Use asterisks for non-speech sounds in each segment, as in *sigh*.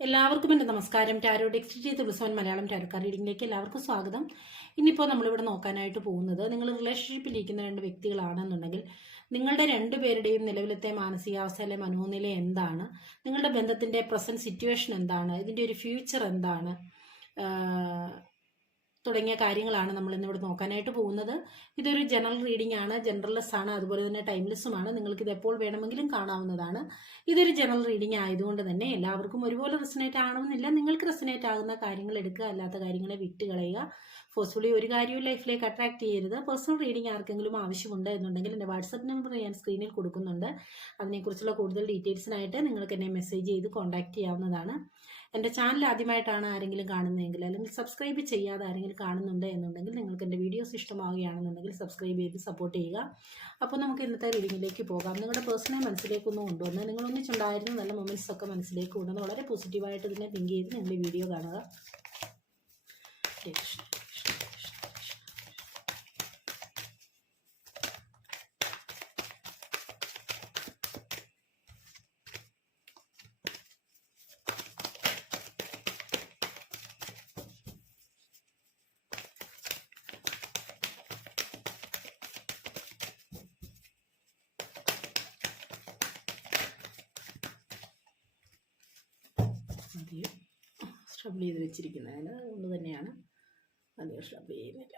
എല്ലാവർക്കും എന്റെ നമസ്കാരം. ടാരോ ഡിക്സ്റ്റി തുളസവൻ മലയാളം ടാരോക്കാർ റീഡിങ്ങിലേക്ക് എല്ലാവർക്കും സ്വാഗതം. ഇന്നിപ്പോൾ നമ്മളിവിടെ നോക്കാനായിട്ട് പോകുന്നത് നിങ്ങൾ റിലേഷൻഷിപ്പിലിരിക്കുന്ന രണ്ട് വ്യക്തികളാണെന്നുണ്ടെങ്കിൽ നിങ്ങളുടെ രണ്ടുപേരുടെയും നിലവിലത്തെ മാനസികാവസ്ഥ അല്ലെ മനോനില എന്താണ്? നിങ്ങളുടെ ബന്ധത്തിന്റെ പ്രസന്റ് സിറ്റുവേഷൻ എന്താണ്? ഇതിന്റെ ഒരു ഫ്യൂച്ചർ എന്താണ്? തുടങ്ങിയ കാര്യങ്ങളാണ് നമ്മൾ ഇന്നിവിടെ നോക്കാനായിട്ട് പോകുന്നത്. ഇതൊരു ജനറൽ റീഡിംഗ് ആണ് ജനറൽലെസ് ആണ് അതുപോലെ തന്നെ ടൈംലെസ്സുമാണ് നിങ്ങൾക്ക് ഇത് എപ്പോൾ വേണമെങ്കിലും കാണാവുന്നതാണ്. ഇതൊരു ജനറൽ റീഡിംഗ് ആയതുകൊണ്ട് തന്നെ എല്ലാവർക്കും ഒരുപോലെ റെസനേറ്റ് ആവണമെന്നില്ല. നിങ്ങൾക്ക് റെസനേറ്റ് ആകുന്ന കാര്യങ്ങൾ എടുക്കുക അല്ലാത്ത കാര്യങ്ങളെ വിട്ട് കളയുക ഫോഴ്സ്ഫുള്ളി ഒരു കാര്യവും ലൈഫിലേക്ക് അട്രാക്ട് ചെയ്യരുത്. പേഴ്സണൽ റീഡിംഗ് ആർക്കെങ്കിലും ആവശ്യമുണ്ട് എന്നുണ്ടെങ്കിൽ എന്റെ വാട്സപ്പ് നമ്പർ ഞാൻ സ്ക്രീനിൽ കൊടുക്കുന്നുണ്ട്. അതിനെക്കുറിച്ചുള്ള കൂടുതൽ ഡീറ്റെയിൽസിനായിട്ട് നിങ്ങൾക്ക് എന്നെ മെസ്സേജ് ചെയ്ത് കോൺടാക്ട് ചെയ്യാവുന്നതാണ്. എന്റെ ചാനൽ ആദ്യമായിട്ടാണ് ആരെങ്കിലും കാണുന്നതെങ്കിൽ അല്ലെങ്കിൽ സബ്സ്ക്രൈബ് ചെയ്യാതെ ആരെങ്കിലും കാണുന്നുണ്ട് എന്നുണ്ടെങ്കിൽ നിങ്ങൾക്ക് എന്റെ വീഡിയോസ് ഇഷ്ടമാവുകയാണെന്നുണ്ടെങ്കിൽ സബ്സ്ക്രൈബ് ചെയ്ത് സപ്പോർട്ട് ചെയ്യുക. അപ്പോൾ നമുക്ക് ഇന്നത്തെ റീഡിങ്ങിലേക്ക് പോകാം. നിങ്ങളുടെ പേഴ്സണൽ മനസ്സിലേക്കൊന്ന് കൊണ്ടുവന്ന് നിങ്ങളൊന്നിച്ചുണ്ടായിരുന്ന നല്ല മൊമെന്റ്സ് ഒക്കെ മനസ്സിലേക്ക് കൊണ്ടുവന്ന് വളരെ പോസിറ്റീവായിട്ട് ഇതിനെ തിങ്ക് ചെയ്ത് നിങ്ങൾ വീഡിയോ കാണുക. കൃഷ്ണ, ആദ്യം സ്ട്രബ് ചെയ്ത് വെച്ചിരിക്കുന്നതിന് അതുകൊണ്ട് തന്നെയാണ് അധികം സ്ട്രബ് ചെയ്യുന്നില്ല.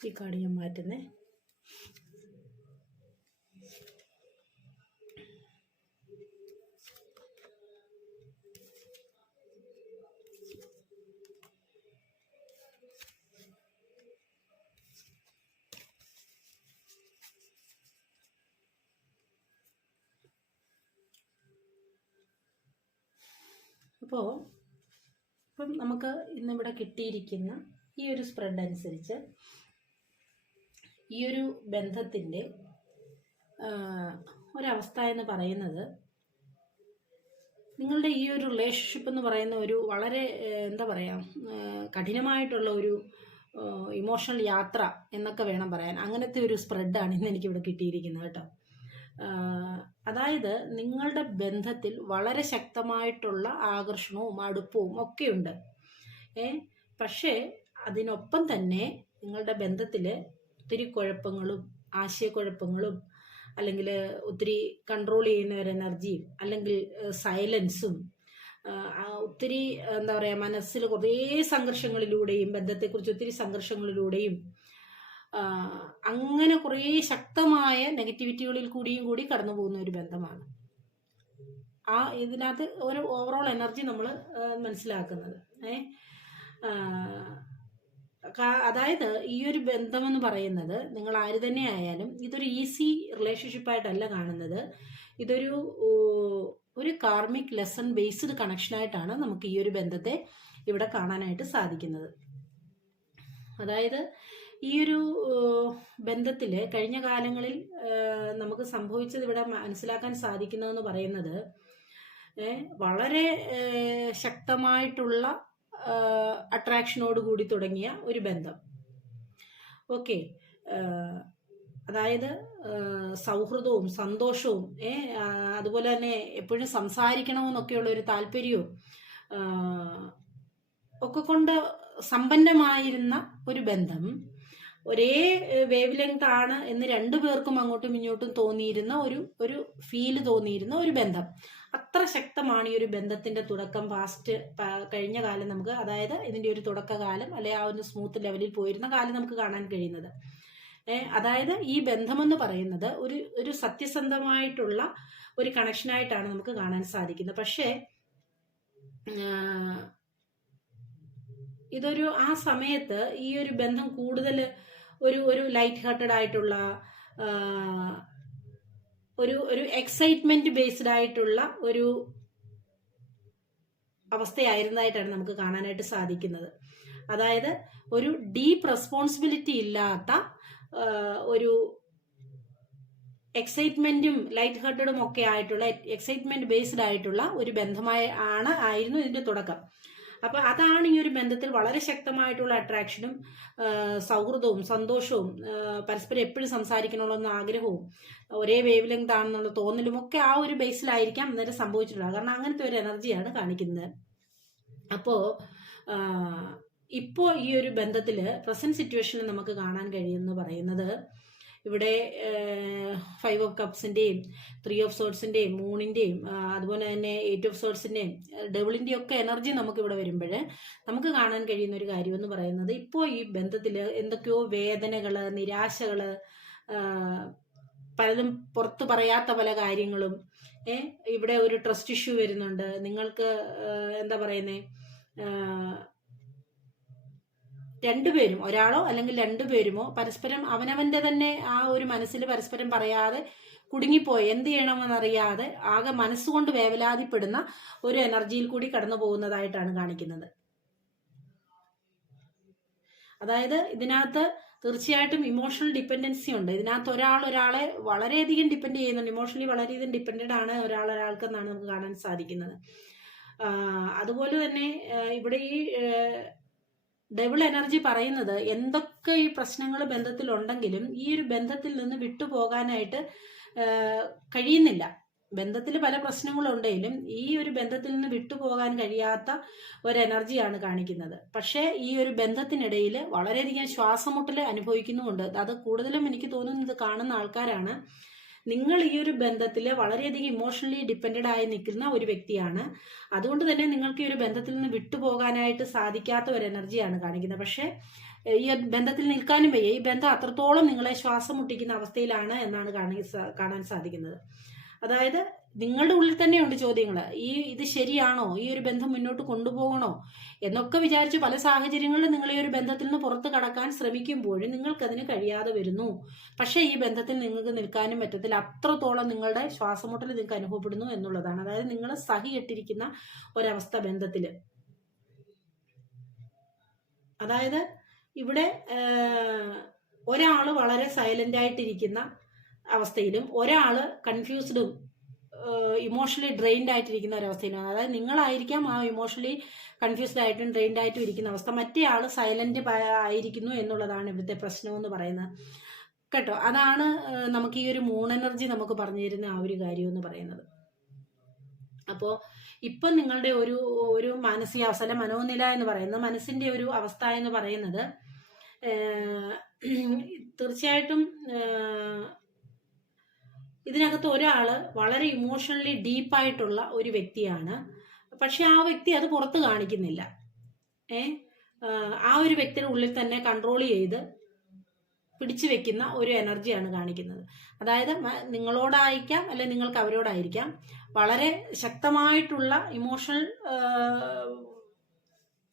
ഈ കാർഡ് ഞാൻ മാറ്റുന്നേ. അപ്പോൾ ഇപ്പം നമുക്ക് ഇന്നിവിടെ കിട്ടിയിരിക്കുന്ന ഈ ഒരു സ്പ്രെഡ് അനുസരിച്ച് ഈ ഒരു ബന്ധത്തിന്റെ ഒരവസ്ഥ എന്ന് പറയുന്നത് നിങ്ങളുടെ ഈ ഒരു റിലേഷൻഷിപ്പ് എന്ന് പറയുന്ന ഒരു വളരെ എന്താ പറയുക കഠിനമായിട്ടുള്ള ഒരു ഇമോഷണൽ യാത്ര എന്നൊക്കെ വേണം പറയാൻ. അങ്ങനത്തെ ഒരു സ്പ്രെഡാണ് ഇന്ന് എനിക്കിവിടെ കിട്ടിയിരിക്കുന്നത് കേട്ടോ. അതായത് നിങ്ങളുടെ ബന്ധത്തിൽ വളരെ ശക്തമായിട്ടുള്ള ആകർഷണവും അടുപ്പവും ഒക്കെയുണ്ട്. ഏ? പക്ഷേ അതിനൊപ്പം തന്നെ നിങ്ങളുടെ ബന്ധത്തിൽ ഒത്തിരി കുഴപ്പങ്ങളും ആശയക്കുഴപ്പങ്ങളും അല്ലെങ്കിൽ ഒത്തിരി കൺട്രോൾ ചെയ്യുന്ന ഒരു എനർജിയും അല്ലെങ്കിൽ സൈലൻസും ഒത്തിരി എന്താ പറയുക മനസ്സിൽ കുറേ സംഘർഷങ്ങളിലൂടെയും ബന്ധത്തെക്കുറിച്ച് ഒത്തിരി സംഘർഷങ്ങളിലൂടെയും അങ്ങനെ കുറേ ശക്തമായ നെഗറ്റിവിറ്റികളിൽ കൂടിയും കൂടി കടന്നു പോകുന്ന ഒരു ബന്ധമാണ്. ആ ഇതിനകത്ത് ഒരു ഓവറോൾ എനർജി നമ്മൾ മനസ്സിലാക്കുന്നത്. ഏ അതായത് ഈ ഒരു ബന്ധമെന്ന് പറയുന്നത് നിങ്ങൾ ആര് തന്നെ ആയാലും ഇതൊരു ഈസി റിലേഷൻഷിപ്പായിട്ടല്ല കാണുന്നത്. ഇതൊരു ഒരു കാർമിക് ലെസൺ ബേസ്ഡ് കണക്ഷനായിട്ടാണ് നമുക്ക് ഈ ഒരു ബന്ധത്തെ ഇവിടെ കാണാനായിട്ട് സാധിക്കുന്നത്. അതായത് ഈ ഒരു ബന്ധത്തിൽ കഴിഞ്ഞ കാലങ്ങളിൽ നമുക്ക് സംഭവിച്ചത് ഇവിടെ മനസ്സിലാക്കാൻ സാധിക്കുന്നതെന്ന് പറയുന്നത് വളരെ ശക്തമായിട്ടുള്ള അട്രാക്ഷനോട് കൂടി തുടങ്ങിയ ഒരു ബന്ധം. ഓക്കെ. അതായത് സൗഹൃദവും സന്തോഷവും അതുപോലെ തന്നെ എപ്പോഴും സംസാരിക്കണമെന്നൊക്കെയുള്ള ഒരു താല്പര്യവും ഒക്കെ കൊണ്ട് സമ്പന്നമായിരുന്ന ഒരു ബന്ധം ഒരേ വേവ് ലെങ്ത് ആണ് എന്ന് രണ്ടു പേർക്കും അങ്ങോട്ടും ഇങ്ങോട്ടും തോന്നിയിരുന്ന ഒരു ഒരു ഫീൽ തോന്നിയിരുന്ന ഒരു ബന്ധം. അത്ര ശക്തമാണ് ഈ ഒരു ബന്ധത്തിന്റെ തുടക്കം. ഫാസ്റ്റ് കഴിഞ്ഞ കാലം നമുക്ക് അതായത് ഇതിന്റെ ഒരു തുടക്കകാലം അല്ലെ ആ ഒരു സ്മൂത്ത് ലെവലിൽ പോയിരുന്ന കാലം നമുക്ക് കാണാൻ കഴിയുന്നത്. അതായത് ഈ ബന്ധമെന്ന് പറയുന്നത് ഒരു ഒരു സത്യസന്ധമായിട്ടുള്ള ഒരു കണക്ഷനായിട്ടാണ് നമുക്ക് കാണാൻ സാധിക്കുന്നത്. പക്ഷേ ഇതൊരു ആ സമയത്ത് ഈ ഒരു ബന്ധം കൂടുതൽ ഒരു ഒരു ലൈറ്റ് ഹാർട്ടഡ് ആയിട്ടുള്ള ഒരു ഒരു എക്സൈറ്റ്മെന്റ് ബേസ്ഡ് ആയിട്ടുള്ള ഒരു അവസ്ഥയായിരുന്നതായിട്ടാണ് നമുക്ക് കാണാനായിട്ട് സാധിക്കുന്നത്. അതായത് ഒരു ഡീപ്പ് റെസ്പോൺസിബിലിറ്റി ഇല്ലാത്ത ഒരു എക്സൈറ്റ്മെന്റും ലൈറ്റ് ഹാർട്ടഡും ഒക്കെ ആയിട്ടുള്ള എക്സൈറ്റ്മെന്റ് ബേസ്ഡ് ആയിട്ടുള്ള ഒരു ബന്ധമായ ആണ് ആയിരുന്നു ഇതിന്റെ തുടക്കം. അപ്പൊ അതാണ് ഈ ഒരു ബന്ധത്തിൽ വളരെ ശക്തമായിട്ടുള്ള അട്രാക്ഷനും സൗഹൃദവും സന്തോഷവും പരസ്പരം എപ്പോഴും സംസാരിക്കണമെന്ന ആഗ്രഹവും ഒരേ വേവ് ലെങ്ത് ആണെന്നുള്ള തോന്നലും ഒക്കെ ആ ഒരു ബേസിലായിരിക്കാം അന്നേരം സംഭവിച്ചിട്ടുള്ളത്. കാരണം അങ്ങനത്തെ ഒരു എനർജിയാണ് കാണിക്കുന്നത്. അപ്പോൾ ഇപ്പോൾ ഈ ഒരു ബന്ധത്തിൽ പ്രസന്റ് സിറ്റുവേഷനിൽ നമുക്ക് കാണാൻ കഴിയുമെന്ന് പറയുന്നത് ഇവിടെ ഫൈവ് ഓഫ് കപ്സിന്റെയും ത്രീ ഓഫ് സോട്സിന്റെയും മൂണിന്റെയും അതുപോലെ തന്നെ എയ്റ്റ് ഓഫ് സോട്സിന്റെയും ഡബിളിന്റെയും ഒക്കെ എനർജി നമുക്ക് ഇവിടെ വരുമ്പോൾ നമുക്ക് കാണാൻ കഴിയുന്ന ഒരു കാര്യം എന്ന് പറയുന്നത് ഇപ്പോൾ ഈ ബന്ധത്തിൽ എന്തൊക്കെയോ വേദനകൾ നിരാശകൾ പലതും പുറത്ത് പറയാത്ത പല കാര്യങ്ങളും ഇവിടെ ഒരു ട്രസ്റ്റ് ഇഷ്യൂ വരുന്നുണ്ട്. നിങ്ങൾക്ക് എന്താ പറയുന്നേ? രണ്ടുപേരും ഒരാളോ അല്ലെങ്കിൽ രണ്ടുപേരുമോ പരസ്പരം അവനവന്റെ തന്നെ ആ ഒരു മനസ്സിൽ പരസ്പരം പറയാതെ കുടുങ്ങിപ്പോയി എന്ത് ചെയ്യണമെന്നറിയാതെ ആകെ മനസ്സുകൊണ്ട് വേവലാതിപ്പെടുന്ന ഒരു എനർജിയിൽ കൂടി കടന്നു പോകുന്നതായിട്ടാണ് കാണിക്കുന്നത്. അതായത് ഇതിനകത്ത് തീർച്ചയായിട്ടും ഇമോഷണൽ ഡിപ്പെൻഡൻസി ഉണ്ട്. ഇതിനകത്ത് ഒരാൾ ഒരാളെ വളരെയധികം ഡിപ്പെൻഡ് ചെയ്യുന്നുണ്ട്. ഇമോഷണലി വളരെയധികം ഡിപ്പെൻഡഡ് ആണ് ഒരാൾ ഒരാൾക്കെന്നാണ് നമുക്ക് കാണാൻ സാധിക്കുന്നത്. അതുപോലെ തന്നെ ഇവിടെ ഈ ഡബിൾ എനർജി പറയുന്നത് എന്തൊക്കെ ഈ പ്രശ്നങ്ങൾ ബന്ധത്തിലുണ്ടെങ്കിലും ഈ ഒരു ബന്ധത്തിൽ നിന്ന് വിട്ടുപോകാനായിട്ട് കഴിയുന്നില്ല. ബന്ധത്തിൽ പല പ്രശ്നങ്ങളുണ്ടെങ്കിലും ഈ ഒരു ബന്ധത്തിൽ നിന്ന് വിട്ടുപോകാൻ കഴിയാത്ത ഒരു എനർജിയാണ് കാണിക്കുന്നത്. പക്ഷേ ഈ ഒരു ബന്ധത്തിനിടയിൽ വളരെയധികം ശ്വാസമുട്ടൽ അനുഭവിക്കുന്നുമുണ്ട്. അത് കൂടുതലും എനിക്ക് തോന്നുന്നത് കാണുന്ന ആൾക്കാരാണ്. നിങ്ങൾ ഈ ഒരു ബന്ധത്തിൽ വളരെയധികം ഇമോഷണലി ഡിപ്പെൻഡഡ് ആയി നിൽക്കുന്ന ഒരു വ്യക്തിയാണ്. അതുകൊണ്ട് തന്നെ നിങ്ങൾക്ക് ഈ ഒരു ബന്ധത്തിൽ നിന്ന് വിട്ടുപോകാനായിട്ട് സാധിക്കാത്ത ഒരു എനർജിയാണ് കാണിക്കുന്നത്. പക്ഷേ ഈ ബന്ധത്തിൽ നിൽക്കാനും വയ്യ. ഈ ബന്ധം അത്രത്തോളം നിങ്ങളെ ശ്വാസം മുട്ടിക്കുന്ന അവസ്ഥയിലാണ് എന്നാണ് കാണാൻ സാധിക്കുന്നത്. അതായത് നിങ്ങളുടെ ഉള്ളിൽ തന്നെയുണ്ട് ചോദ്യങ്ങൾ ഈ ഇത് ശരിയാണോ? ഈ ഒരു ബന്ധം മുന്നോട്ട് കൊണ്ടുപോകണോ? എന്നൊക്കെ വിചാരിച്ച് പല സാഹചര്യങ്ങളിലും നിങ്ങൾ ഈ ഒരു ബന്ധത്തിൽ നിന്ന് പുറത്ത് കടക്കാൻ ശ്രമിക്കുമ്പോഴും നിങ്ങൾക്കതിന് കഴിയാതെ വരുന്നു. പക്ഷേ ഈ ബന്ധത്തിൽ നിങ്ങൾക്ക് നിൽക്കാനും പറ്റത്തില്ല. അത്രത്തോളം നിങ്ങളുടെ ശ്വാസമുട്ടൽ നിങ്ങൾക്ക് അനുഭവപ്പെടുന്നു എന്നുള്ളതാണ്. അതായത് നിങ്ങൾ സഹിയിട്ടിരിക്കുന്ന ഒരവസ്ഥ ബന്ധത്തിൽ അതായത് ഇവിടെ ഒരാൾ വളരെ സൈലന്റ് ആയിട്ടിരിക്കുന്ന അവസ്ഥയിലും ഒരാൾ കൺഫ്യൂസ്ഡും ഇമോഷണലി ഡ്രെയിൻഡ് ആയിട്ടിരിക്കുന്ന ഒരവസ്ഥയിലാണ് അതായത് നിങ്ങളായിരിക്കാം ആ ഇമോഷണലി കൺഫ്യൂസ്ഡ് ആയിട്ടും ഡ്രെയിൻഡ് ആയിട്ടും ഇരിക്കുന്ന അവസ്ഥ. മറ്റേ ആൾ സൈലന്റ് ആയിരിക്കുന്നു എന്നുള്ളതാണ് ഇവിടുത്തെ പ്രശ്നം എന്ന് പറയുന്നത്. കേട്ടോ? അതാണ് നമുക്ക് ഈ ഒരു മൂൺ എനർജി നമുക്ക് പറഞ്ഞു തരുന്ന ആ ഒരു കാര്യം എന്ന് പറയുന്നത്. അപ്പോൾ ഇപ്പം നിങ്ങളുടെ ഒരു ഒരു മാനസികാവസ്ഥ അല്ലെ മനോനില എന്ന് പറയുന്നത് മനസ്സിന്റെ ഒരു അവസ്ഥ എന്ന് പറയുന്നത് തീർച്ചയായിട്ടും ഇതിനകത്ത് ഒരാൾ വളരെ ഇമോഷണലി ഡീപ്പായിട്ടുള്ള ഒരു വ്യക്തിയാണ്. പക്ഷെ ആ വ്യക്തി അത് പുറത്ത് കാണിക്കുന്നില്ല. ഏ? ആ ഒരു വ്യക്തിയുടെ ഉള്ളിൽ തന്നെ കൺട്രോൾ ചെയ്ത് പിടിച്ചു വെക്കുന്ന ഒരു എനർജിയാണ് കാണിക്കുന്നത്. അതായത് നിങ്ങളോടായിരിക്കാം അല്ലെ നിങ്ങൾക്ക് അവരോടായിരിക്കാം. വളരെ ശക്തമായിട്ടുള്ള ഇമോഷണൽ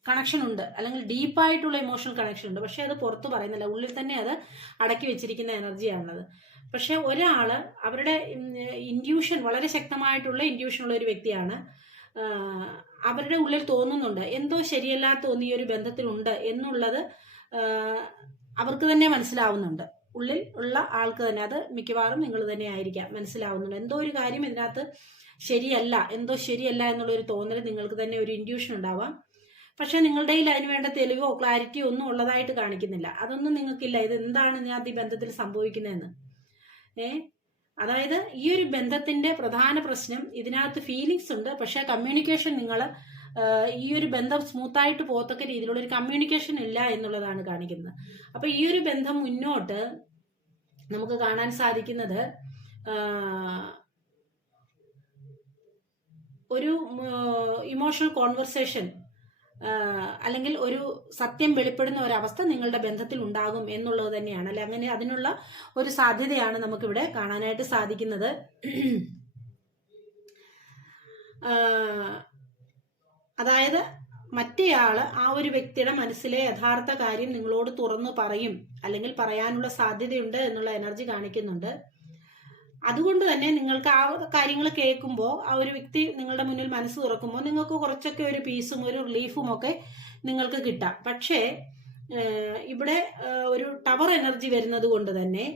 കണക്ഷൻ ഉണ്ട്. അല്ലെങ്കിൽ ഡീപ്പായിട്ടുള്ള ഇമോഷണൽ കണക്ഷൻ ഉണ്ട്. പക്ഷെ അത് പുറത്ത് പറയുന്നില്ല. ഉള്ളിൽ തന്നെ അത് അടക്കി വെച്ചിരിക്കുന്ന എനർജിയാണത് പക്ഷെ ഒരാൾ അവരുടെ ഇൻഡ്യൂഷൻ വളരെ ശക്തമായിട്ടുള്ള ഇൻഡ്യൂഷൻ ഉള്ള ഒരു വ്യക്തിയാണ്. അവരുടെ ഉള്ളിൽ തോന്നുന്നുണ്ട്. എന്തോ ശരിയല്ലാത്ത തോന്നി ഈ ഒരു ബന്ധത്തിലുണ്ട് എന്നുള്ളത് അവർക്ക് തന്നെ മനസ്സിലാവുന്നുണ്ട്. ഉള്ളിൽ ഉള്ള ആൾക്ക് തന്നെ അത് മിക്കവാറും നിങ്ങൾ തന്നെ ആയിരിക്കാം. മനസ്സിലാവുന്നുണ്ട്. എന്തോ ഒരു കാര്യം ഇതിനകത്ത് ശരിയല്ല എന്തോ ശരിയല്ല എന്നുള്ള ഒരു തോന്നൽ നിങ്ങൾക്ക് തന്നെ ഒരു ഇൻഡ്യൂഷൻ ഉണ്ടാവാം. പക്ഷെ നിങ്ങളുടെ കയ്യിൽ അതിന് വേണ്ട തെളിവോ ക്ലാരിറ്റിയോ ഒന്നും ഉള്ളതായിട്ട് കാണിക്കുന്നില്ല. അതൊന്നും നിങ്ങൾക്കില്ല. ഇത് എന്താണ് ഇതിനകത്ത് ഈ ബന്ധത്തിൽ സംഭവിക്കുന്നതെന്ന്? ഏ? അതായത് ഈ ഒരു ബന്ധത്തിന്റെ പ്രധാന പ്രശ്നം ഇതിനകത്ത് ഫീലിങ്സ് ഉണ്ട്. പക്ഷെ കമ്മ്യൂണിക്കേഷൻ നിങ്ങൾ ഈ ഒരു ബന്ധം സ്മൂത്തായിട്ട് പോകത്തക്ക രീതിയിലുള്ള ഒരു കമ്മ്യൂണിക്കേഷൻ ഇല്ല എന്നുള്ളതാണ് കാണിക്കുന്നത്. അപ്പൊ ഈ ഒരു ബന്ധം മുന്നോട്ട് നമുക്ക് കാണാൻ സാധിക്കുന്നത് ഒരു ഇമോഷണൽ കോൺവെർസേഷൻ അല്ലെങ്കിൽ ഒരു സത്യം വെളിപ്പെടുന്ന ഒരവസ്ഥ നിങ്ങളുടെ ബന്ധത്തിൽ ഉണ്ടാകും എന്നുള്ളത് തന്നെയാണ്. അല്ലെ അങ്ങനെ അതിനുള്ള ഒരു സാധ്യതയാണ് നമുക്കിവിടെ കാണാനായിട്ട് സാധിക്കുന്നത്. അതായത് മറ്റേയാൾ ആ ഒരു വ്യക്തിയുടെ മനസ്സിലെ യഥാർത്ഥ കാര്യം നിങ്ങളോട് തുറന്നു പറയും അല്ലെങ്കിൽ പറയാനുള്ള സാധ്യതയുണ്ട് എന്നുള്ള എനർജി കാണിക്കുന്നുണ്ട്. അതുകൊണ്ട് തന്നെ നിങ്ങൾക്ക് ആ കാര്യങ്ങൾ കേൾക്കുമ്പോൾ ആ ഒരു വ്യക്തി നിങ്ങളുടെ മുന്നിൽ മനസ്സ് തുറക്കുമ്പോൾ നിങ്ങൾക്ക് കുറച്ചൊക്കെ ഒരു പീസും ഒരു റിലീഫും ഒക്കെ നിങ്ങൾക്ക് കിട്ടാം. പക്ഷേ ഇവിടെ ഒരു ടവർ എനർജി വരുന്നത് കൊണ്ട് തന്നെ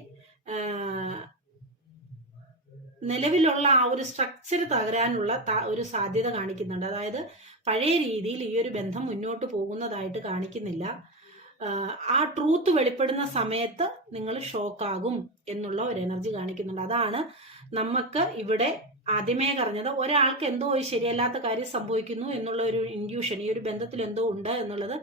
നിലവിലുള്ള ആ ഒരു സ്ട്രക്ചർ തകരാനുള്ള ഒരു സാധ്യത കാണിക്കുന്നുണ്ട്. അതായത് പഴയ രീതിയിൽ ഈ ഒരു ബന്ധം മുന്നോട്ട് പോകുന്നതായിട്ട് കാണിക്കുന്നില്ല. ആ ട്രൂത്ത് വെളിപ്പെടുന്ന സമയത്ത് നിങ്ങൾ ഷോക്കാകും എന്നുള്ള ഒരു എനർജി കാണിക്കുന്നുണ്ട്. അതാണ് നമുക്ക് ഇവിടെ ആദ്യമേ പറഞ്ഞത് ഒരാൾക്ക് എന്തോ ഒരു ശരിയല്ലാത്ത കാര്യം സംഭവിക്കുന്നു എന്നുള്ള ഒരു ഇൻഡ്യൂഷൻ ഈ ഒരു ബന്ധത്തിൽ എന്തോ ഉണ്ട് എന്നുള്ളത്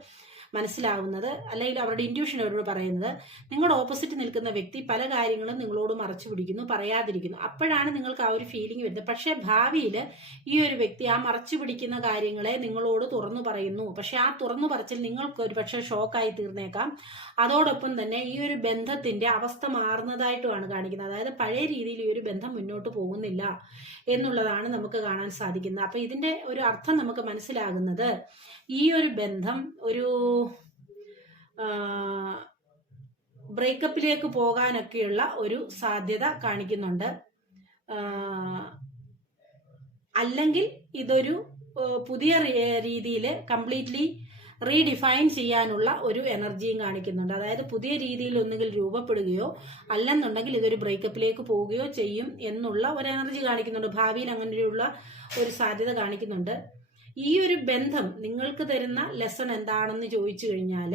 മനസ്സിലാവുന്നത് അല്ലെങ്കിൽ അവരുടെ ഇൻഡ്യൂഷൻ അവരോട് പറയുന്നത്. നിങ്ങളുടെ ഓപ്പോസിറ്റ് നിൽക്കുന്ന വ്യക്തി പല കാര്യങ്ങളും നിങ്ങളോട് മറച്ചു പിടിക്കുന്നു പറയാതിരിക്കുന്നു. അപ്പോഴാണ് നിങ്ങൾക്ക് ആ ഒരു ഫീലിംഗ് വരുന്നത്. പക്ഷേ ഭാവിയിൽ ഈ ഒരു വ്യക്തി ആ മറച്ചു പിടിക്കുന്ന കാര്യങ്ങളെ നിങ്ങളോട് തുറന്നു പറയുന്നു. പക്ഷെ ആ തുറന്നു പറച്ചിൽ നിങ്ങൾക്ക് ഒരു പക്ഷേ ഷോക്കായി തീർന്നേക്കാം. അതോടൊപ്പം തന്നെ ഈ ഒരു ബന്ധത്തിന്റെ അവസ്ഥ മാറുന്നതായിട്ടുമാണ് കാണിക്കുന്നത്. അതായത് പഴയ രീതിയിൽ ഈ ഒരു ബന്ധം മുന്നോട്ട് പോകുന്നില്ല എന്നുള്ളതാണ് നമുക്ക് കാണാൻ സാധിക്കുന്നത്. അപ്പൊ ഇതിന്റെ ഒരു അർത്ഥം നമുക്ക് മനസ്സിലാകുന്നത്. ഈ ഒരു ബന്ധം ഒരു ബ്രേക്കപ്പിലേക്ക് പോകാനൊക്കെയുള്ള ഒരു സാധ്യത കാണിക്കുന്നുണ്ട്. അല്ലെങ്കിൽ ഇതൊരു പുതിയ രീതിയിൽ കംപ്ലീറ്റ്ലി റീഡിഫൈൻ ചെയ്യാനുള്ള ഒരു എനർജിയും കാണിക്കുന്നുണ്ട്. അതായത് പുതിയ രീതിയിൽ ഒന്നുകിൽ രൂപപ്പെടുകയോ അല്ലെന്നുണ്ടെങ്കിൽ ഇതൊരു ബ്രേക്കപ്പിലേക്ക് പോവുകയോ ചെയ്യും എന്നുള്ള ഒരു എനർജി കാണിക്കുന്നുണ്ട്. ഭാവിയിൽ അങ്ങനെയുള്ള ഒരു സാധ്യത കാണിക്കുന്നുണ്ട്. ഈ ഒരു ബന്ധം നിങ്ങൾക്ക് തരുന്ന ലെസൺ എന്താണെന്ന് ചോദിച്ചു കഴിഞ്ഞാൽ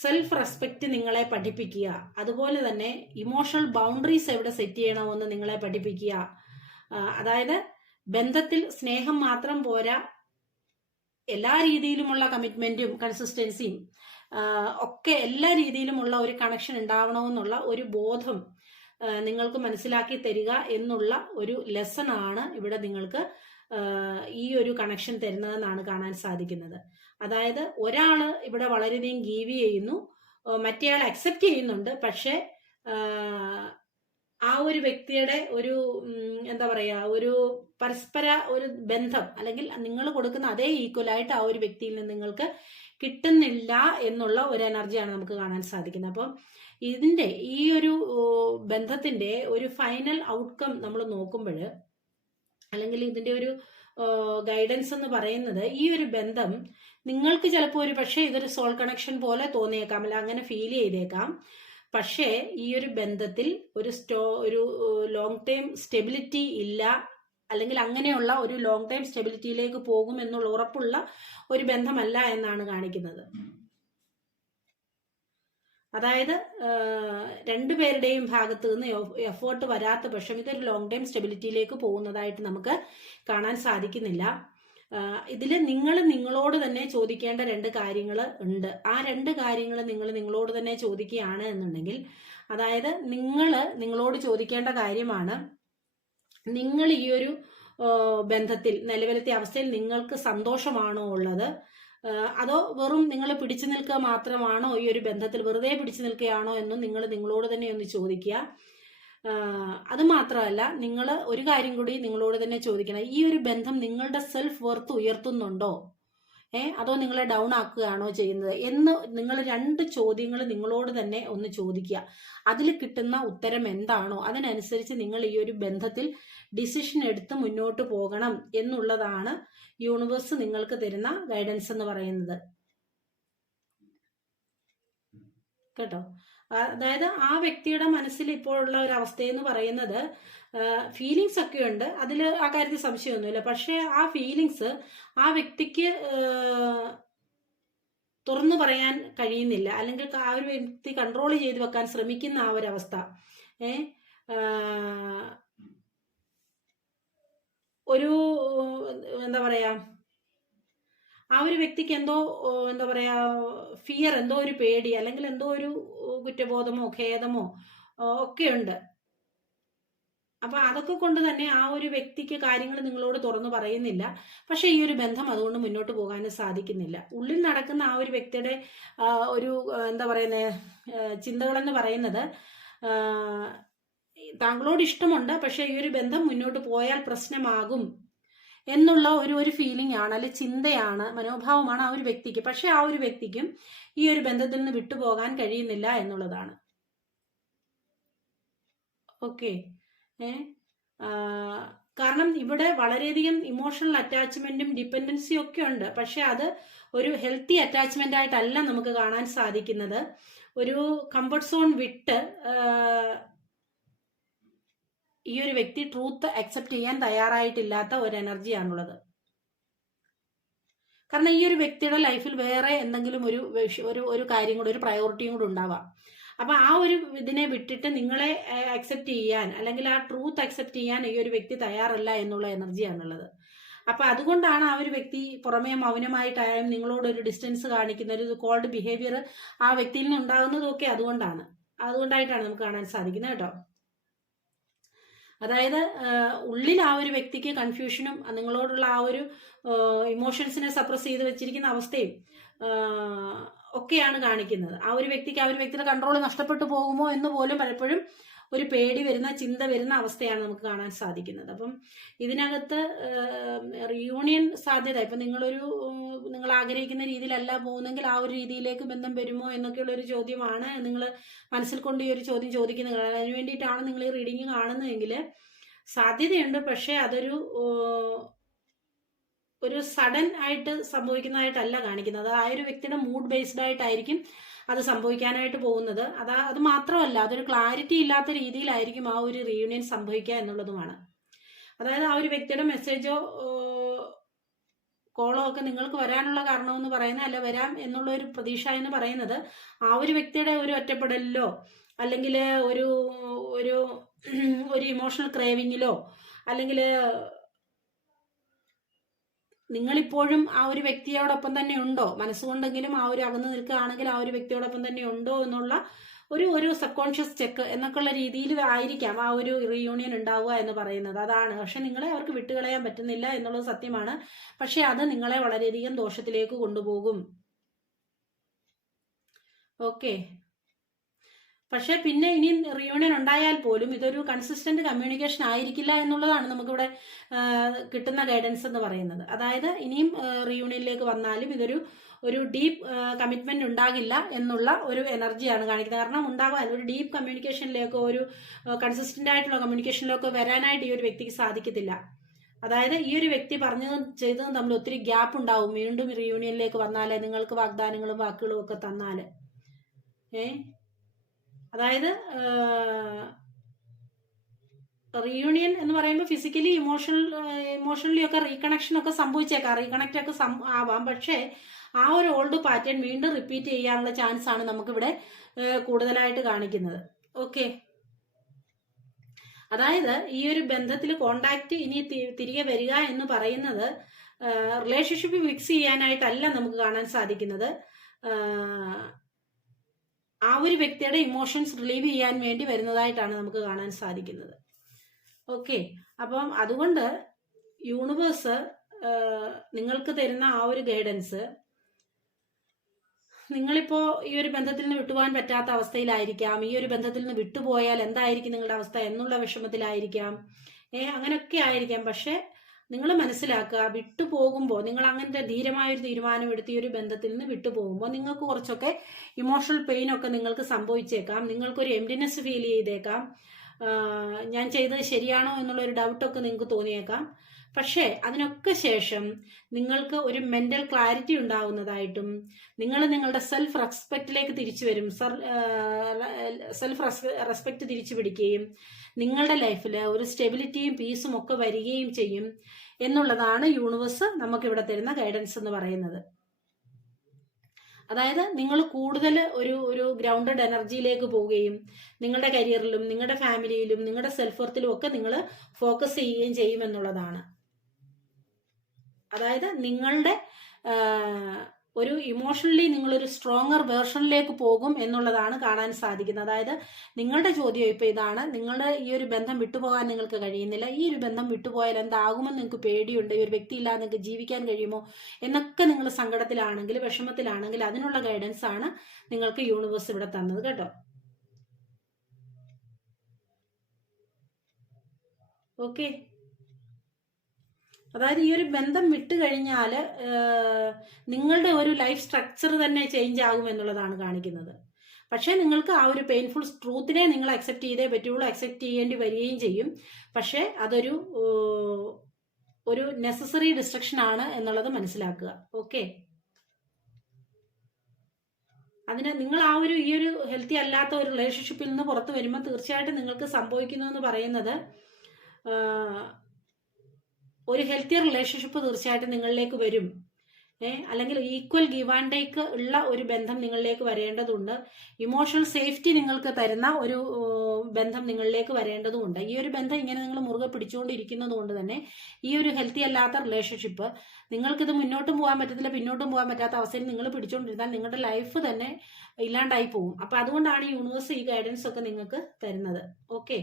സെൽഫ് റെസ്പെക്റ്റ് നിങ്ങളെ പഠിപ്പിക്കുക. അതുപോലെ തന്നെ ഇമോഷണൽ ബൗണ്ടറീസ് എവിടെ സെറ്റ് ചെയ്യണമെന്ന് നിങ്ങളെ പഠിപ്പിക്കുക. അതായത് ബന്ധത്തിൽ സ്നേഹം മാത്രം പോരാ എല്ലാ രീതിയിലുമുള്ള കമ്മിറ്റ്മെന്റും കൺസിസ്റ്റൻസിയും ഒക്കെ എല്ലാ രീതിയിലുമുള്ള ഒരു കണക്ഷൻ ഉണ്ടാവണമെന്നുള്ള ഒരു ബോധം നിങ്ങൾക്ക് മനസ്സിലാക്കി തരിക എന്നുള്ള ഒരു ലെസൺ ആണ് ഇവിടെ നിങ്ങൾക്ക് ഈ ഒരു കണക്ഷൻ തരുന്നതെന്നാണ് കാണാൻ സാധിക്കുന്നത്. അതായത് ഒരാൾ ഇവിടെ വളരെയധികം ഗീവ് ചെയ്യുന്നു മറ്റേയാൾ അക്സെപ്റ്റ് ചെയ്യുന്നുണ്ട് പക്ഷെ ആ, ഒരു വ്യക്തിയുടെ ഒരു എന്താ പറയാ ഒരു പരസ്പര ഒരു ബന്ധം അല്ലെങ്കിൽ നിങ്ങൾ കൊടുക്കുന്ന അതേ ഈക്വലായിട്ട് ആ ഒരു വ്യക്തിയിൽ നിന്ന് നിങ്ങൾക്ക് കിട്ടുന്നില്ല എന്നുള്ള ഒരു എനർജിയാണ് നമുക്ക് കാണാൻ സാധിക്കുന്നത്. അപ്പം ഇതിന്റെ ഈ ഒരു ബന്ധത്തിന്റെ ഒരു ഫൈനൽ ഔട്ട്കം നമ്മൾ നോക്കുമ്പോൾ അല്ലെങ്കിൽ ഇതിന്റെ ഒരു ഗൈഡൻസ് എന്ന് പറയുന്നത് ഈ ഒരു ബന്ധം നിങ്ങൾക്ക് ചിലപ്പോൾ ഒരു പക്ഷേ ഇതൊരു സോൾ കണക്ഷൻ പോലെ തോന്നിയേക്കാം അല്ല അങ്ങനെ ഫീൽ ചെയ്തേക്കാം. പക്ഷേ ഈ ഒരു ബന്ധത്തിൽ ഒരു സ്റ്റോ ഒരു ലോങ് ടൈം സ്റ്റെബിലിറ്റി ഇല്ല അല്ലെങ്കിൽ അങ്ങനെയുള്ള ഒരു ലോങ് ടൈം സ്റ്റെബിലിറ്റിയിലേക്ക് പോകും എന്നുള്ള ഉറപ്പുള്ള ഒരു ബന്ധമല്ല എന്നാണ് കാണിക്കുന്നത്. അതായത് രണ്ടു രണ്ടുപേരുടെയും ഭാഗത്ത് നിന്ന് എഫേർട്ട് വരാത്ത പക്ഷം ഇതൊരു ലോങ് ടൈം സ്റ്റെബിലിറ്റിയിലേക്ക് പോകുന്നതായിട്ട് നമുക്ക് കാണാൻ സാധിക്കുന്നില്ല. ഇതിൽ നിങ്ങൾ നിങ്ങളോട് തന്നെ ചോദിക്കേണ്ട രണ്ട് കാര്യങ്ങൾ ഉണ്ട്. ആ രണ്ട് കാര്യങ്ങൾ നിങ്ങൾ നിങ്ങളോട് തന്നെ ചോദിക്കുകയാണ് എന്നുണ്ടെങ്കിൽ അതായത് നിങ്ങൾ നിങ്ങളോട് ചോദിക്കേണ്ട കാര്യമാണ് നിങ്ങൾ ഈ ഒരു ബന്ധത്തിൽ നിലവിലത്തെ അവസ്ഥയിൽ നിങ്ങൾക്ക് സന്തോഷമാണോ ഉള്ളത് അതോ വെറും നിങ്ങൾ പിടിച്ചു നിൽക്കുക മാത്രമാണോ ഈ ഒരു ബന്ധത്തിൽ വെറുതെ പിടിച്ചു നിൽക്കുകയാണോ എന്നും നിങ്ങൾ നിങ്ങളോട് തന്നെ ഒന്ന് ചോദിക്കുക. അത് മാത്രമല്ല നിങ്ങൾ ഒരു കാര്യം കൂടി നിങ്ങളോട് തന്നെ ചോദിക്കണം. ഈ ഒരു ബന്ധം നിങ്ങളുടെ സെൽഫ് വർത്ത് ഉയർത്തുന്നുണ്ടോ? ഏ? അതോ നിങ്ങളെ ഡൗൺ ആക്കുകയാണോ ചെയ്യുന്നത്? എന്ന് നിങ്ങൾ രണ്ട് ചോദ്യങ്ങൾ നിങ്ങളോട് തന്നെ ഒന്ന് ചോദിക്കുക. അതിൽ കിട്ടുന്ന ഉത്തരം എന്താണോ അതിനനുസരിച്ച് നിങ്ങൾ ഈ ഒരു ബന്ധത്തിൽ ഡിസിഷൻ എടുത്ത് മുന്നോട്ട് പോകണം എന്നുള്ളതാണ് യൂണിവേഴ്സ് നിങ്ങൾക്ക് തരുന്ന ഗൈഡൻസ് എന്ന് പറയുന്നത്. കേട്ടോ? അതായത് ആ വ്യക്തിയുടെ മനസ്സിൽ ഇപ്പോഴുള്ള ഒരു അവസ്ഥയെന്ന് പറയുന്നത് ഫീലിങ്സ് ഒക്കെ ഉണ്ട് അതിൽ ആ കാര്യത്തിൽ സംശയമൊന്നുമില്ല. പക്ഷേ ആ ഫീലിങ്സ് ആ വ്യക്തിക്ക് തുറന്നു പറയാൻ കഴിയുന്നില്ല. അല്ലെങ്കിൽ ആ ഒരു വ്യക്തി കൺട്രോൾ ചെയ്ത് വെക്കാൻ ശ്രമിക്കുന്ന ആ ഒരു അവസ്ഥ. ഏ ഒരു എന്താ പറയാ ആ ഒരു വ്യക്തിക്ക് എന്തോ എന്താ പറയാ ഫിയർ എന്തോ ഒരു പേടി അല്ലെങ്കിൽ എന്തോ ഒരു കുറ്റബോധമോ ഖേദമോ ഒക്കെ ഉണ്ട് അപ്പൊ അതൊക്കെ കൊണ്ട് തന്നെ ആ ഒരു വ്യക്തിക്ക് കാര്യങ്ങൾ നിങ്ങളോട് തുറന്നു പറയുന്നില്ല. പക്ഷെ ഈ ഒരു ബന്ധം അതുകൊണ്ട് മുന്നോട്ട് പോകാനും സാധിക്കുന്നില്ല. ഉള്ളിൽ നടക്കുന്ന ആ ഒരു വ്യക്തിയുടെ ഒരു എന്താ പറയുന്നത് ചിന്തകളെന്ന് പറയുന്നത് താങ്കളോട് ഇഷ്ടമുണ്ട് പക്ഷെ ഈ ഒരു ബന്ധം മുന്നോട്ട് പോയാൽ പ്രശ്നമാകും. എന്നുള്ള ഒരു ഒരു ഫീലിംഗ് ആണ് അല്ലെ ചിന്തയാണ് മനോഭാവമാണ് ആ ഒരു വ്യക്തിക്ക്. പക്ഷെ ആ ഒരു വ്യക്തിക്കും ഈ ഒരു ബന്ധത്തിൽ നിന്ന് വിട്ടുപോകാൻ കഴിയുന്നില്ല എന്നുള്ളതാണ്. ഓക്കെ. ഏ കാരണം ഇവിടെ വളരെയധികം ഇമോഷണൽ അറ്റാച്ച്മെന്റും ഡിപ്പെൻഡൻസിയും ഒക്കെ ഉണ്ട്. പക്ഷെ അത് ഒരു ഹെൽത്തി അറ്റാച്ച്മെന്റ് ആയിട്ടല്ല നമുക്ക് കാണാൻ സാധിക്കുന്നത്. ഒരു കംഫർട്ട് സോൺ വിട്ട് ഈ ഒരു വ്യക്തി ട്രൂത്ത് അക്സെപ്റ്റ് ചെയ്യാൻ തയ്യാറായിട്ടില്ലാത്ത ഒരു എനർജിയാണുള്ളത് കാരണം ഈ ഒരു വ്യക്തിയുടെ ലൈഫിൽ വേറെ എന്തെങ്കിലും ഒരു ഒരു ഒരു കാര്യം കൂടെ ഒരു പ്രയോറിറ്റിയും കൂടെ ഉണ്ടാവാം. അപ്പൊ ആ ഒരു ഇതിനെ വിട്ടിട്ട് നിങ്ങളെ അക്സെപ്റ്റ് ചെയ്യാൻ അല്ലെങ്കിൽ ആ ട്രൂത്ത് അക്സെപ്റ്റ് ചെയ്യാൻ ഈ ഒരു വ്യക്തി തയ്യാറല്ല എന്നുള്ള എനർജിയാണുള്ളത് അപ്പൊ അതുകൊണ്ടാണ് ആ ഒരു വ്യക്തി പുറമേ മൗനമായിട്ടായാലും നിങ്ങളോട് ഒരു ഡിസ്റ്റൻസ് കാണിക്കുന്ന ഒരു കോൾഡ് ബിഹേവിയർ ആ വ്യക്തിയിൽ നിന്ന് ഉണ്ടാകുന്നതൊക്കെ അതുകൊണ്ടാണ്. അതുകൊണ്ടായിട്ടാണ് നമുക്ക് കാണാൻ സാധിക്കുന്നത് കേട്ടോ. അതായത് ഉള്ളിൽ ആ ഒരു വ്യക്തിക്ക് കൺഫ്യൂഷനും നിങ്ങളോടുള്ള ആ ഒരു ഇമോഷൻസിനെ സപ്രസ് ചെയ്ത് വെച്ചിരിക്കുന്ന അവസ്ഥയും ഒക്കെയാണ് കാണിക്കുന്നത്. ആ ഒരു വ്യക്തിക്ക് ആ ഒരു വ്യക്തിയുടെ കൺട്രോൾ നഷ്ടപ്പെട്ടു പോകുമോ എന്ന് പോലും പലപ്പോഴും ഒരു പേടി വരുന്ന ചിന്ത വരുന്ന അവസ്ഥയാണ് നമുക്ക് കാണാൻ സാധിക്കുന്നത്. അപ്പം ഇതിനകത്ത് റിയൂണിയൻ സാധ്യത ഇപ്പം നിങ്ങളൊരു നിങ്ങൾ ആഗ്രഹിക്കുന്ന രീതിയിലല്ല പോകുന്നെങ്കിൽ ആ ഒരു രീതിയിലേക്ക് ബന്ധം വരുമോ എന്നൊക്കെയുള്ള ഒരു ചോദ്യമാണ് നിങ്ങൾ മനസ്സിൽ കൊണ്ട് ഈ ഒരു ചോദ്യം ചോദിക്കുന്നത്. അതിന് വേണ്ടിയിട്ടാണ് നിങ്ങൾ ഈ റീഡിങ് കാണുന്നതെങ്കിൽ സാധ്യതയുണ്ട് പക്ഷേ അതൊരു ഒരു സഡൻ ആയിട്ട് സംഭവിക്കുന്നതായിട്ടല്ല കാണിക്കുന്നത്. ആ ഒരു വ്യക്തിയുടെ മൂഡ് ബേസ്ഡ് ആയിട്ടായിരിക്കും അത് സംഭവിക്കാനായിട്ട് പോകുന്നത്. അതാ അത് മാത്രമല്ല അതൊരു ക്ലാരിറ്റി ഇല്ലാത്ത രീതിയിലായിരിക്കും ആ ഒരു റീയൂണിയൻ സംഭവിക്കുക എന്നുള്ളതുമാണ്. അതായത് ആ ഒരു വ്യക്തിയുടെ മെസ്സേജോ കോളോ ഒക്കെ നിങ്ങൾക്ക് വരാനുള്ള കാരണമെന്ന് പറയുന്നത് അല്ല വരാം എന്നുള്ള ഒരു പ്രതീക്ഷ എന്ന് പറയുന്നത് ആ ഒരു വ്യക്തിയുടെ ഒരു ഒറ്റപ്പെടലിലോ അല്ലെങ്കിൽ ഒരു ഒരു ഒരു ഇമോഷണൽ ക്രേവിങ്ങിലോ അല്ലെങ്കിൽ നിങ്ങളിപ്പോഴും ആ ഒരു വ്യക്തിയോടൊപ്പം തന്നെ ഉണ്ടോ? മനസ്സുകൊണ്ടെങ്കിലും ആ ഒരു അകന്നു നിൽക്കുകയാണെങ്കിൽ ആ ഒരു വ്യക്തിയോടൊപ്പം തന്നെ ഉണ്ടോ എന്നുള്ള ഒരു ഒരു സബ് കോൺഷ്യസ് ചെക്ക് എന്നൊക്കെയുള്ള രീതിയിൽ ആയിരിക്കാം ആ ഒരു റീയൂണിയൻ ഉണ്ടാവുക എന്ന് പറയുന്നത്. അതാണ്. പക്ഷെ നിങ്ങളെ അവർക്ക് വിട്ടുകളയാൻ പറ്റുന്നില്ല എന്നുള്ളത് സത്യമാണ്. പക്ഷെ അത് നിങ്ങളെ വളരെയധികം ദോഷത്തിലേക്ക് കൊണ്ടുപോകും. ഓക്കെ. പക്ഷെ പിന്നെ ഇനി റിയൂണിയൻ ഉണ്ടായാൽ പോലും ഇതൊരു കൺസിസ്റ്റന്റ് കമ്മ്യൂണിക്കേഷൻ ആയിരിക്കില്ല എന്നുള്ളതാണ് നമുക്കിവിടെ കിട്ടുന്ന ഗൈഡൻസ് എന്ന് പറയുന്നത്. അതായത് ഇനിയും റിയൂണിയനിലേക്ക് വന്നാലും ഇതൊരു ഒരു ഡീപ്പ് കമ്മിറ്റ്മെന്റ് ഉണ്ടാകില്ല എന്നുള്ള ഒരു എനർജിയാണ് കാണിക്കുന്നത്. കാരണം ഉണ്ടാകാൻ ഒരു ഡീപ്പ് കമ്മ്യൂണിക്കേഷനിലേക്കോ ഒരു കൺസിസ്റ്റന്റ് ആയിട്ടുള്ള കമ്മ്യൂണിക്കേഷനിലേക്കോ വരാനായിട്ട് ഈ ഒരു വ്യക്തിക്ക് സാധിക്കത്തില്ല. അതായത് ഈ ഒരു വ്യക്തി പറഞ്ഞതും ചെയ്തതും തമ്മിൽ ഒത്തിരി ഗ്യാപ്പ് ഉണ്ടാവും വീണ്ടും റിയൂണിയനിലേക്ക് വന്നാലേ നിങ്ങൾക്ക് വാഗ്ദാനങ്ങളും വാക്കുകളും ഒക്കെ തന്നാൽ. ഏ? അതായത് റീയൂണിയൻ എന്ന് പറയുമ്പോൾ ഫിസിക്കലി ഇമോഷണൽ ഇമോഷണലി ഒക്കെ റീകണക്ഷൻ ഒക്കെ സംഭവിച്ചേക്കാം. റീകണക്റ്റ് ഒക്കെ ആവാം. പക്ഷേ ആ ഒരു ഓൾഡ് പാറ്റേൺ വീണ്ടും റിപ്പീറ്റ് ചെയ്യാനുള്ള ചാൻസ് ആണ് നമുക്കിവിടെ കൂടുതലായിട്ട് കാണിക്കുന്നത്. ഓക്കെ അതായത് ഈ ഒരു ബന്ധത്തിൽ കോണ്ടാക്ട് ഇനി തിരികെ വരിക എന്ന് പറയുന്നത് റിലേഷൻഷിപ്പ് ഫിക്സ് ചെയ്യാനായിട്ടല്ല നമുക്ക് കാണാൻ സാധിക്കുന്നത്. ആ ഒരു വ്യക്തിയുടെ ഇമോഷൻസ് റിലീവ് ചെയ്യാൻ വേണ്ടി വരുന്നതായിട്ടാണ് നമുക്ക് കാണാൻ സാധിക്കുന്നത്. ഓക്കെ അപ്പം അതുകൊണ്ട് യൂണിവേഴ്സ് നിങ്ങൾക്ക് തരുന്ന ആ ഒരു ഗൈഡൻസ് നിങ്ങളിപ്പോ ഈ ഒരു ബന്ധത്തിൽ നിന്ന് വിട്ടുപോകാൻ പറ്റാത്ത അവസ്ഥയിലായിരിക്കാം. ഈ ഒരു ബന്ധത്തിൽ നിന്ന് വിട്ടുപോയാൽ എന്തായിരിക്കും നിങ്ങളുടെ അവസ്ഥ എന്നുള്ള വിഷമത്തിലായിരിക്കാം. ഏ അങ്ങനെയൊക്കെ ആയിരിക്കാം. പക്ഷെ നിങ്ങൾ മനസ്സിലാക്കുക വിട്ടുപോകുമ്പോൾ നിങ്ങൾ അങ്ങനത്തെ ധീരമായ ഒരു തീരുമാനം എടുത്ത് ഈ ഒരു ബന്ധത്തിൽ നിന്ന് വിട്ടുപോകുമ്പോൾ നിങ്ങൾക്ക് കുറച്ചൊക്കെ ഇമോഷണൽ പെയിൻ ഒക്കെ നിങ്ങൾക്ക് സംഭവിച്ചേക്കാം. നിങ്ങൾക്കൊരു എംഡിനെസ് ഫീൽ ചെയ്തേക്കാം. ഞാൻ ചെയ്തത് ശരിയാണോ എന്നുള്ള ഒരു ഡൗട്ടൊക്കെ നിങ്ങൾക്ക് തോന്നിയേക്കാം. പക്ഷേ അതിനൊക്കെ ശേഷം നിങ്ങൾക്ക് ഒരു മെന്റൽ ക്ലാരിറ്റി ഉണ്ടാവുന്നതായിട്ടും നിങ്ങൾ നിങ്ങളുടെ സെൽഫ് റെസ്പെക്റ്റിലേക്ക് തിരിച്ചു വരും. സെൽഫ് റെസ്പെക്റ്റ് തിരിച്ചു പിടിക്കുകയും നിങ്ങളുടെ ലൈഫിൽ ഒരു സ്റ്റെബിലിറ്റിയും പീസും ഒക്കെ വരികയും ചെയ്യും എന്നുള്ളതാണ് യൂണിവേഴ്സ് നമുക്കിവിടെ തരുന്ന ഗൈഡൻസ് എന്ന് പറയുന്നത്. അതായത് നിങ്ങൾ കൂടുതൽ ഒരു ഒരു ഗ്രൗണ്ടഡ് എനർജിയിലേക്ക് പോവുകയും നിങ്ങളുടെ കരിയറിലും നിങ്ങളുടെ ഫാമിലിയിലും നിങ്ങളുടെ സെൽഫ് വർത്തിലും ഒക്കെ നിങ്ങൾ ഫോക്കസ് ചെയ്യുകയും ചെയ്യും എന്നുള്ളതാണ്. അതായത് നിങ്ങളുടെ ഒരു ഇമോഷണലി നിങ്ങളൊരു സ്ട്രോങ്ങർ വേർഷനിലേക്ക് പോകും എന്നുള്ളതാണ് കാണാൻ സാധിക്കുന്നത്. അതായത് നിങ്ങളുടെ ചോദ്യം ഇപ്പോൾ ഇതാണ്. നിങ്ങളുടെ ഈ ഒരു ബന്ധം വിട്ടുപോകാൻ നിങ്ങൾക്ക് കഴിയുന്നില്ല. ഈ ഒരു ബന്ധം വിട്ടുപോയാൽ എന്താകുമെന്ന് നിങ്ങൾക്ക് പേടിയുണ്ട്. ഈ ഒരു വ്യക്തിയില്ലാതെ നിങ്ങൾക്ക് ജീവിക്കാൻ കഴിയുമോ എന്നൊക്കെ നിങ്ങൾ സങ്കടത്തിലാണെങ്കിൽ വിഷമത്തിലാണെങ്കിൽ അതിനുള്ള ഗൈഡൻസ് ആണ് നിങ്ങൾക്ക് യൂണിവേഴ്സ് ഇവിടെ തന്നത് കേട്ടോ. ഓക്കെ അതായത് ഈ ഒരു ബന്ധം വിട്ടു കഴിഞ്ഞാൽ നിങ്ങളുടെ ഒരു ലൈഫ് സ്ട്രക്ചർ തന്നെ ചേഞ്ച് ആകും എന്നുള്ളതാണ് കാണിക്കുന്നത്. പക്ഷേ നിങ്ങൾക്ക് ആ ഒരു പെയിൻഫുൾ ട്രൂത്തിനെ നിങ്ങൾ അക്സെപ്റ്റ് ചെയ്തേ പറ്റുള്ളൂ അക്സെപ്റ്റ് ചെയ്യേണ്ടി വരികയും ചെയ്യും. പക്ഷേ അതൊരു ഒരു നെസസറി ഡിസ്ട്രക്ഷൻ ആണ് എന്നുള്ളത് മനസ്സിലാക്കുക. ഓക്കെ അതിന് നിങ്ങൾ ആ ഒരു ഈ ഒരു ഹെൽത്തി അല്ലാത്ത ഒരു റിലേഷൻഷിപ്പിൽ നിന്ന് പുറത്തു വരുമ്പോൾ തീർച്ചയായിട്ടും നിങ്ങൾക്ക് സംഭവിക്കുന്നു എന്ന് പറയുന്നത് ഒരു ഹെൽത്തി റിലേഷൻഷിപ്പ് തീർച്ചയായിട്ടും നിങ്ങളിലേക്ക് വരും. ഏഹ് അല്ലെങ്കിൽ ഈക്വൽ ഗിവ് ആൻഡ് ടേക്ക് ഉള്ള ഒരു ബന്ധം നിങ്ങളിലേക്ക് വരേണ്ടതുണ്ട്. ഇമോഷണൽ സേഫ്റ്റി നിങ്ങൾക്ക് തരുന്ന ഒരു ബന്ധം നിങ്ങളിലേക്ക് വരേണ്ടതുണ്ട്. ഈ ഒരു ബന്ധം ഇങ്ങനെ നിങ്ങൾ മുറുകെ പിടിച്ചുകൊണ്ടിരിക്കുന്നത് കൊണ്ട് തന്നെ ഈ ഒരു ഹെൽത്തി അല്ലാത്ത റിലേഷൻഷിപ്പ് നിങ്ങൾക്കിത് മുന്നോട്ടും പോകാൻ പറ്റത്തില്ല പിന്നോട്ടും പോകാൻ പറ്റാത്ത അവസ്ഥയിൽ നിങ്ങൾ പിടിച്ചുകൊണ്ടിരുന്നാൽ നിങ്ങളുടെ ലൈഫ് തന്നെ ഇല്ലാണ്ടായി പോകും അപ്പൊ അതുകൊണ്ടാണ് യൂണിവേഴ്സ് ഈ ഗൈഡൻസ് ഒക്കെ നിങ്ങൾക്ക് തരുന്നത്. ഓക്കെ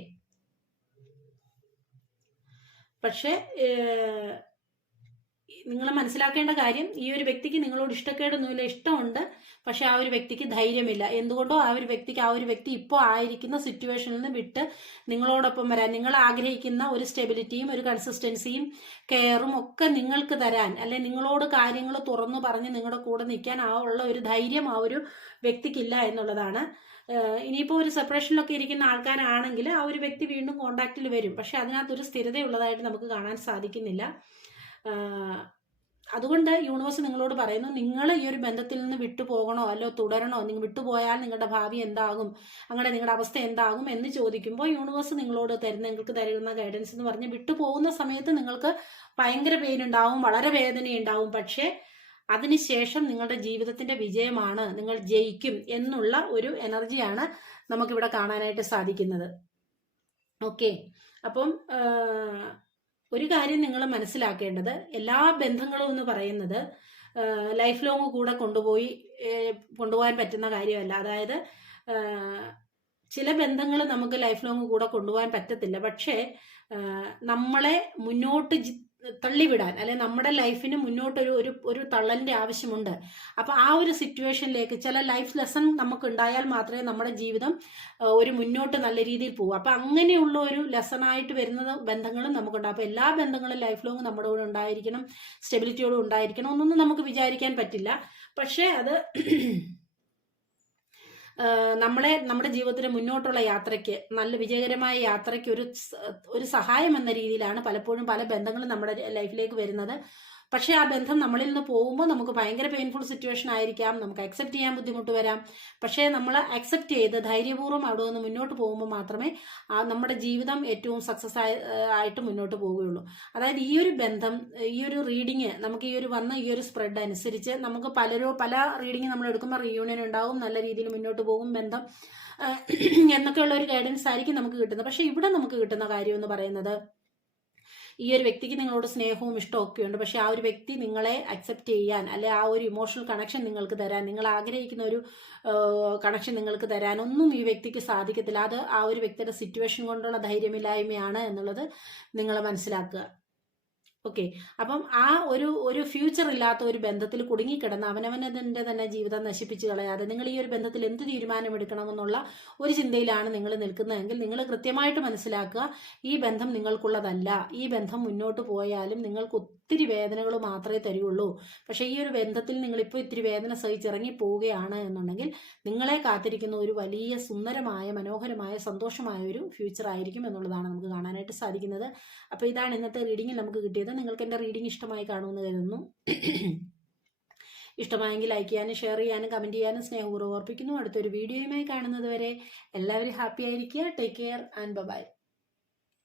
പക്ഷേ നിങ്ങൾ മനസ്സിലാക്കേണ്ട കാര്യം ഈ ഒരു വ്യക്തിക്ക് നിങ്ങളോട് ഇഷ്ടക്കേടൊന്നുമില്ല ഇഷ്ടമുണ്ട് പക്ഷെ ആ ഒരു വ്യക്തിക്ക് ധൈര്യമില്ല. എന്തുകൊണ്ടോ ആ ഒരു വ്യക്തിക്ക് ആ ഒരു വ്യക്തി ഇപ്പോൾ ആയിരിക്കുന്ന സിറ്റുവേഷനിൽ നിന്ന് വിട്ട് നിങ്ങളോടൊപ്പം വരാൻ നിങ്ങൾ ആഗ്രഹിക്കുന്ന ഒരു സ്റ്റെബിലിറ്റിയും ഒരു കൺസിസ്റ്റൻസിയും കെയറും ഒക്കെ നിങ്ങൾക്ക് തരാൻ അല്ലെ നിങ്ങളോട് കാര്യങ്ങൾ തുറന്നു പറഞ്ഞ് നിങ്ങളുടെ കൂടെ നിൽക്കാൻ ആ ഉള്ള ഒരു ധൈര്യം ആ ഒരു വ്യക്തിക്കില്ല എന്നുള്ളതാണ് ഇനിയിപ്പോൾ ഒരു സെപ്പറേഷനിലൊക്കെ ഇരിക്കുന്ന ആൾക്കാരാണെങ്കിൽ ആ ഒരു വ്യക്തി വീണ്ടും കോണ്ടാക്റ്റിൽ വരും. പക്ഷെ അതിനകത്തൊരു സ്ഥിരതയുള്ളതായിട്ട് നമുക്ക് കാണാൻ സാധിക്കുന്നില്ല. അതുകൊണ്ട് യൂണിവേഴ്സ് നിങ്ങളോട് പറയുന്നു നിങ്ങൾ ഈ ഒരു ബന്ധത്തിൽ നിന്ന് വിട്ടുപോകണോ അല്ലോ തുടരണോ? നിങ്ങൾ വിട്ടുപോയാൽ നിങ്ങളുടെ ഭാവി എന്താകും? അങ്ങനെ നിങ്ങളുടെ അവസ്ഥ എന്താകും? എന്ന് ചോദിക്കുമ്പോൾ യൂണിവേഴ്സ് നിങ്ങളോട് തരുന്ന നിങ്ങൾക്ക് തരുന്ന ഗൈഡൻസ് എന്ന് പറഞ്ഞ് വിട്ടുപോകുന്ന സമയത്ത് നിങ്ങൾക്ക് ഭയങ്കര പെയിൻ ഉണ്ടാവും വളരെ വേദന ഉണ്ടാവും പക്ഷേ അതിനുശേഷം നിങ്ങളുടെ ജീവിതത്തിന്റെ വിജയമാണ് നിങ്ങൾ ജയിക്കും എന്നുള്ള ഒരു എനർജിയാണ് നമുക്കിവിടെ കാണാനായിട്ട് സാധിക്കുന്നത്. ഓക്കെ അപ്പം ഒരു കാര്യം നിങ്ങൾ മനസ്സിലാക്കേണ്ടത് എല്ലാ ബന്ധങ്ങളും എന്ന് പറയുന്നത് ലൈഫ് ലോങ് കൂടെ കൊണ്ടുപോയി കൊണ്ടുപോകാൻ പറ്റുന്ന കാര്യമല്ല. അതായത് ചില ബന്ധങ്ങൾ നമുക്ക് ലൈഫ് ലോങ് കൂടെ കൊണ്ടുപോകാൻ പറ്റത്തില്ല. പക്ഷേ നമ്മളെ മുന്നോട്ട് തള്ളിവിടാൻ അല്ലെ നമ്മുടെ ലൈഫിന് മുന്നോട്ടൊരു ഒരു ഒരു തള്ളലിന്റെ ആവശ്യമുണ്ട്. അപ്പൊ ആ ഒരു സിറ്റുവേഷനിലേക്ക് ചില ലൈഫ് ലെസൺ നമുക്ക് ഉണ്ടായാൽ മാത്രമേ നമ്മുടെ ജീവിതം ഒരു മുന്നോട്ട് നല്ല രീതിയിൽ പോകും അപ്പൊ അങ്ങനെയുള്ള ഒരു ലെസണായിട്ട് വരുന്ന ബന്ധങ്ങളും നമുക്കുണ്ട്. അപ്പൊ എല്ലാ ബന്ധങ്ങളും ലൈഫ് ലോങ് നമ്മുടെ കൂടെ ഉണ്ടായിരിക്കണം സ്റ്റെബിലിറ്റിയോടും ഉണ്ടായിരിക്കണം ഒന്നൊന്നും നമുക്ക് വിചാരിക്കാൻ പറ്റില്ല. പക്ഷേ അത് നമ്മളെ നമ്മുടെ ജീവിതത്തിന് മുന്നോട്ടുള്ള യാത്രയ്ക്ക് നല്ല വിജയകരമായ യാത്രയ്ക്ക് ഒരു ഒരു സഹായം എന്ന രീതിയിലാണ് പലപ്പോഴും പല ബന്ധങ്ങളും നമ്മുടെ ലൈഫിലേക്ക് വരുന്നത്. പക്ഷേ ആ ബന്ധം നമ്മളിൽ നിന്ന് പോകുമ്പോൾ നമുക്ക് ഭയങ്കര പെയിൻഫുൾ സിറ്റുവേഷൻ ആയിരിക്കാം. നമുക്ക് അക്സെപ്റ്റ് ചെയ്യാൻ ബുദ്ധിമുട്ട് വരാം. പക്ഷേ നമ്മൾ അക്സെപ്റ്റ് ചെയ്ത് ധൈര്യപൂർവം അവിടെ നിന്ന് മുന്നോട്ട് പോകുമ്പോൾ മാത്രമേ നമ്മുടെ ജീവിതം ഏറ്റവും സക്സസ് ആയിട്ട് മുന്നോട്ട് പോവുകയുള്ളൂ അതായത് ഈ ഒരു ബന്ധം ഈ ഒരു റീഡിങ് നമുക്ക് ഈ ഒരു വന്ന ഈ ഒരു സ്പ്രെഡ് അനുസരിച്ച് നമുക്ക് പലരോ പല റീഡിങ് നമ്മൾ എടുക്കുമ്പോൾ റീയൂണിയൻ ഉണ്ടാവും നല്ല രീതിയിൽ മുന്നോട്ട് പോകും ബന്ധം. *clears throat* എന്നൊക്കെയുള്ള ഒരു ഗൈഡൻസ് ആയിരിക്കും നമുക്ക് കിട്ടുന്നത്. പക്ഷേ ഇവിടെ നമുക്ക് കിട്ടുന്ന കാര്യം എന്ന് പറയുന്നത് ഈ ഒരു വ്യക്തിക്ക് നിങ്ങളോട് സ്നേഹവും ഇഷ്ടവും ഒക്കെ ഉണ്ട്. പക്ഷെ ആ ഒരു വ്യക്തി നിങ്ങളെ അക്സെപ്റ്റ് ചെയ്യാൻ അല്ലെ ആ ഒരു ഇമോഷണൽ കണക്ഷൻ നിങ്ങൾക്ക് തരാൻ നിങ്ങൾ ആഗ്രഹിക്കുന്ന ഒരു കണക്ഷൻ നിങ്ങൾക്ക് തരാനൊന്നും ഈ വ്യക്തിക്ക് സാധിക്കത്തില്ല. അത് ആ ഒരു വ്യക്തിയുടെ സിറ്റുവേഷൻ കൊണ്ടുള്ള ധൈര്യമില്ലായ്മയാണ് എന്നുള്ളത് നിങ്ങൾ മനസ്സിലാക്കുക. ഓക്കെ അപ്പം ആ ഒരു ഒരു ഫ്യൂച്ചർ ഇല്ലാത്ത ഒരു ബന്ധത്തിൽ കുടുങ്ങിക്കിടന്ന് അവനവനതിന്റെ തന്നെ ജീവിതം നശിപ്പിച്ച് കളയാതെ നിങ്ങൾ ഈ ഒരു ബന്ധത്തിൽ എന്ത് തീരുമാനമെടുക്കണമെന്നുള്ള ഒരു ചിന്തയിലാണ് നിങ്ങൾ നിൽക്കുന്നതെങ്കിൽ നിങ്ങൾ കൃത്യമായിട്ട് മനസ്സിലാക്കുക ഈ ബന്ധം നിങ്ങൾക്കുള്ളതല്ല. ഈ ബന്ധം മുന്നോട്ട് പോയാലും നിങ്ങൾക്ക് ഒത്തിരി വേദനകൾ മാത്രമേ തരുള്ളൂ പക്ഷേ ഈ ഒരു ബന്ധത്തിൽ നിങ്ങളിപ്പോൾ ഇത്തിരി വേദന സഹിച്ചിറങ്ങി പോവുകയാണ് എന്നുണ്ടെങ്കിൽ നിങ്ങളെ കാത്തിരിക്കുന്ന ഒരു വലിയ സുന്ദരമായ മനോഹരമായ സന്തോഷമായ ഒരു ഫ്യൂച്ചർ ആയിരിക്കും എന്നുള്ളതാണ് നമുക്ക് കാണാനായിട്ട് സാധിക്കുന്നത്. അപ്പോൾ ഇതാണ് ഇന്നത്തെ റീഡിങ്ങിൽ നമുക്ക് കിട്ടിയത്. നിങ്ങൾക്ക് എന്റെ റീഡിംഗ് ഇഷ്ടമായി കാണുമെന്ന് കരുതുന്നു. ഇഷ്ടമായെങ്കിൽ ലൈക്ക് ചെയ്യാനും ഷെയർ ചെയ്യാനും കമന്റ് ചെയ്യാനും സ്നേഹപൂർവം ഓർപ്പിക്കുന്നു. അടുത്തൊരു വീഡിയോയുമായി കാണുന്നത് വരെ എല്ലാവരും ഹാപ്പി ആയിരിക്കുക. Take care and by